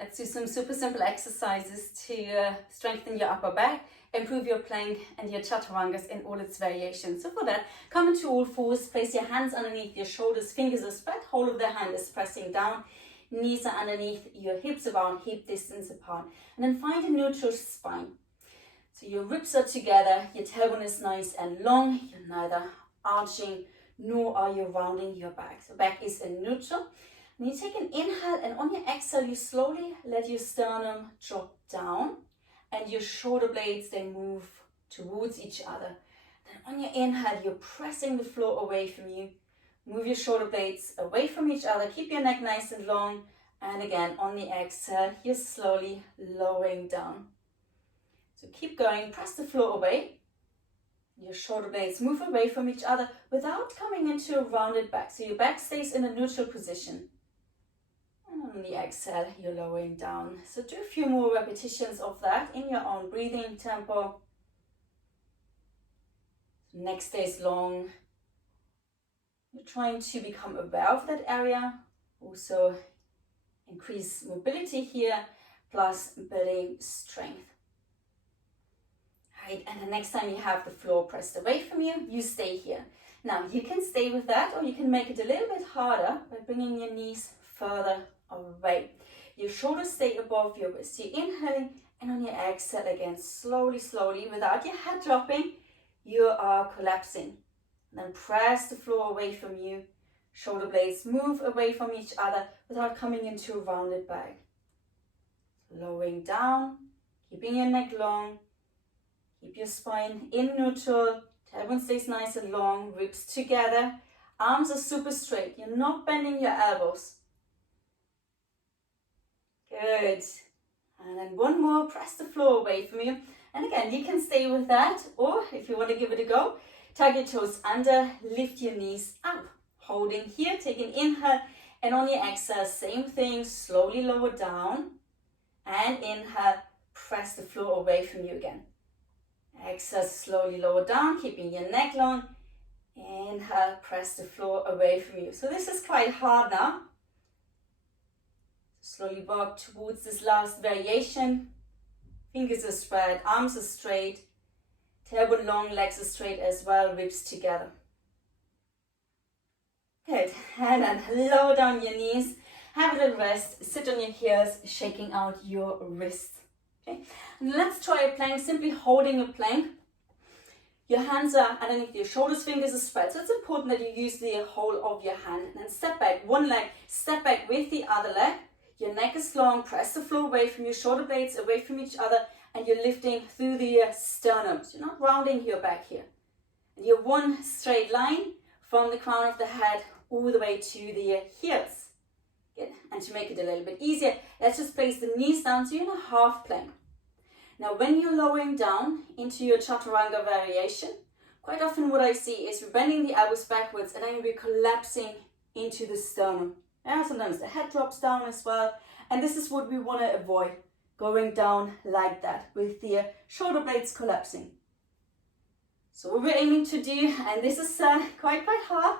Let's do some super simple exercises to strengthen your upper back, improve your plank and your chaturangas in all its variations. So for that, come into all fours, place your hands underneath your shoulders, fingers are spread, whole of the hand is pressing down, knees are underneath your hips, about hip distance apart. And then find a neutral spine. So your ribs are together, your tailbone is nice and long, you're neither arching nor are you rounding your back. So back is in neutral. And you take an inhale, and on your exhale you slowly let your sternum drop down and your shoulder blades then move towards each other. Then on your inhale you're pressing the floor away from you. Move your shoulder blades away from each other, keep your neck nice and long, and again on the exhale you're slowly lowering down. So keep going, press the floor away. Your shoulder blades move away from each other without coming into a rounded back. So your back stays in a neutral position. And on the exhale, you're lowering down. So do a few more repetitions of that in your own breathing tempo. Neck stays long. You're trying to become aware of that area. Also increase mobility here, plus building strength. Right, and the next time you have the floor pressed away from you, you stay here. Now you can stay with that, or you can make it a little bit harder by bringing your knees further away. Your shoulders stay above your wrist. You're inhaling, and on your exhale again, slowly, without your head dropping, you are collapsing. And then press the floor away from you. Shoulder blades move away from each other without coming into a rounded back. Lowering down, keeping your neck long. Keep your spine in neutral, tailbone stays nice and long, ribs together, arms are super straight, you're not bending your elbows. Good. And then one more, press the floor away from you. And again, you can stay with that, or if you want to give it a go, tuck your toes under, lift your knees up. Holding here, take an inhale, and on your exhale, same thing, slowly lower down. And inhale, press the floor away from you again. Exhale, slowly lower down, keeping your neck long. Inhale, press the floor away from you. So this is quite hard now. Slowly walk towards this last variation. Fingers are spread, arms are straight. Tailbone long, legs are straight as well, ribs together. Good, and then lower down your knees. Have a little rest, sit on your heels, shaking out your wrists. Okay. And let's try a plank, simply holding a plank. Your hands are underneath your shoulders, fingers are spread. So it's important that you use the whole of your hand. And then step back, one leg, step back with the other leg. Your neck is long, press the floor away from your shoulder blades, away from each other, and you're lifting through the sternum. So you're not rounding your back here. And you're one straight line from the crown of the head all the way to the heels. Good. And to make it a little bit easier, let's just place the knees down so you're in a half plank. Now when you're lowering down into your chaturanga variation, quite often what I see is you're bending the elbows backwards and then you'll be collapsing into the sternum. Yeah, sometimes the head drops down as well, and this is what we want to avoid, going down like that with the shoulder blades collapsing. So what we're aiming to do, and this is quite hard,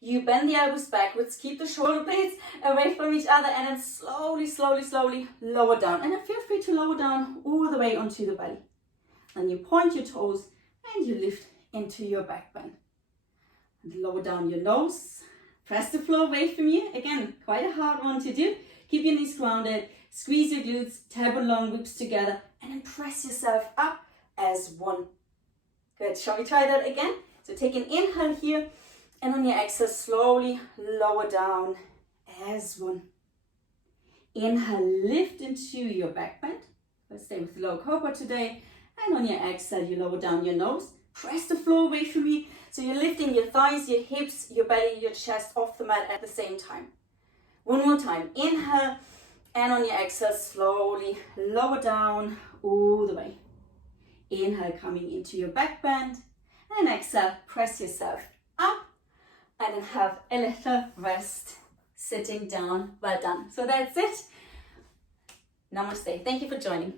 you bend the elbows backwards, keep the shoulder blades away from each other, and then slowly lower down. And then feel free to lower down all the way onto the belly. Then you point your toes and you lift into your back bend. And lower down your nose, press the floor away from you. Again, quite a hard one to do. Keep your knees grounded, squeeze your glutes, tailbone long, ribs together, and then press yourself up as one. Good, shall we try that again? So take an inhale here. And on your exhale, slowly lower down as one. Inhale, lift into your back bend. Let's stay with the low cobra today. And on your exhale, you lower down your nose. Press the floor away from you. So you're lifting your thighs, your hips, your belly, your chest off the mat at the same time. One more time. Inhale. And on your exhale, slowly lower down all the way. Inhale, coming into your back bend. And exhale, press yourself up. And then have a little rest, sitting down. Well done. So that's it. Namaste. Thank you for joining.